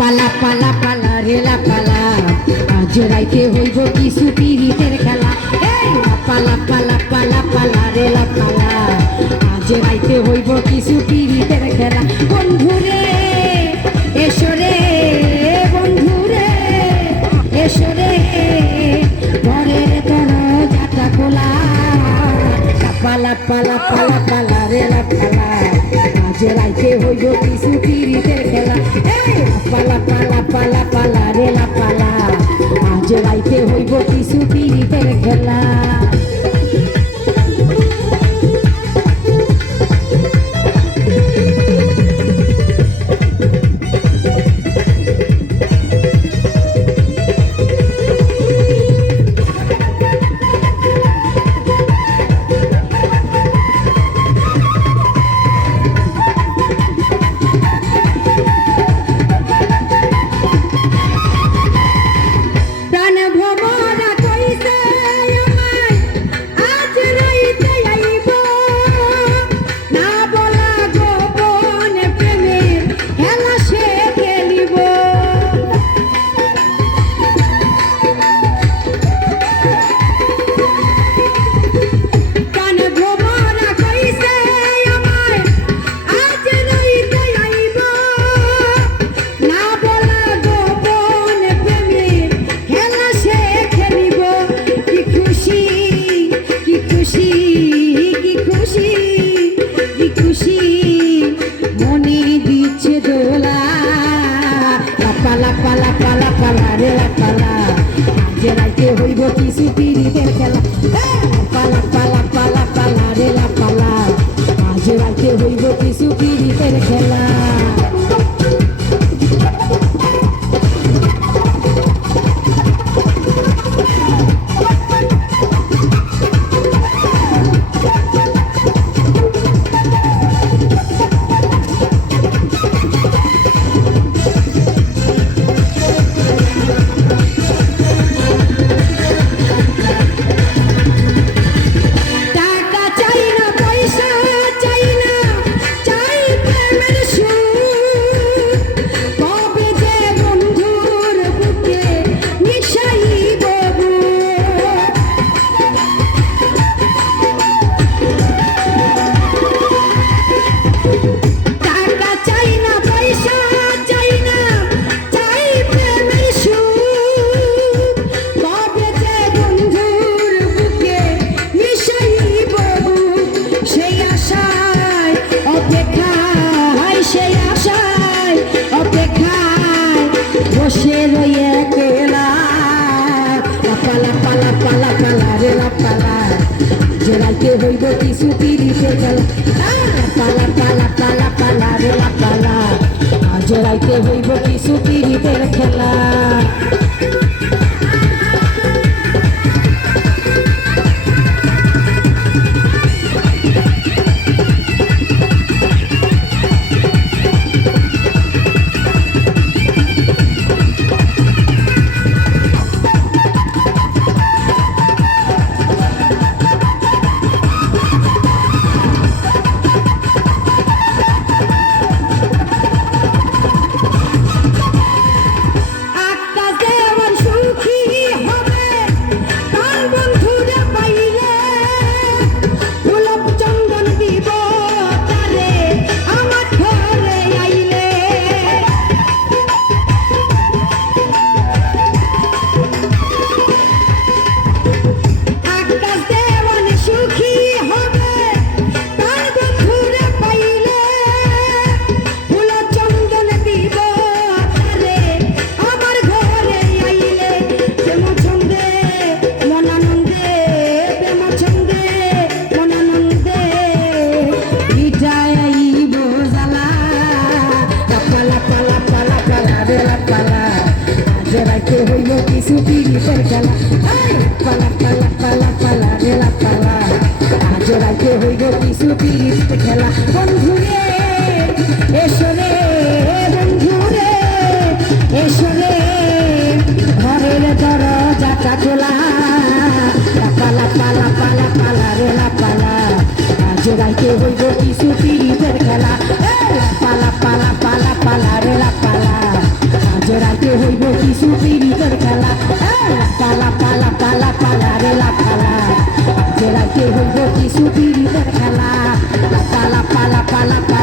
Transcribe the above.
পালা পালা পালা রে লাপালা আজ রাইতে হইব কিছু পিরিতের খেলা। এই লাপালা পালা পালা পালা রে লাপালা আজ রাইতে হইব কিছু পিরিতের খেলা। বন্ধুরে এসো রে বন্ধুরে এসো রে ঘরের দরজাটা খোলা। পালা পালা পালা পালা রে লাপালা আজ রাইতে হইব কিছু পিরিতের খেলা। পালা পালা পালা পালা রে লাপালা আজ রাইতে হইব কিছু পিরিতের খেলা। পালা পালা পালা পালা রে লাপালা আজ রাইতে হইব কিছু পিরিতের খেলা। পালা পালা পালা পালা রে লাপালা আজ রাইতে হইব কিছু পিরিতের খেলা। বসে রইয়া কেলা পালা পালা পালা পালা রে লাপালা যে রাইতে হইব কিছু পিরিতের খেলা। পালা পালা পালা পালা রে লাপালা আজ রাইতে হইব কিছু পিরিতের খেলা। হইল কিছু পিরিতের খেলা। পালা পালা পালা পালা রে লাপালা আজ রাইতে হইল কিছু পিরিতের খেলা। বন্ধুরে এসো রে বন্ধুরে এসো রে ঘরের দরজাটা খোলা। পালা পালা পালা পালা রে লাপালা আজ রাইতে হইল কিছু পিরিতের খেলা। পালা পালা পালা পালা রে লাপালা রাইতে হইব কিছু পীড়িতের খেলা এই লাপালা পালা পালা পালা রে লাপালা আজ রাইতে হইব কিছু পীড়িতের খেলা লাপালা পালা পালা পালা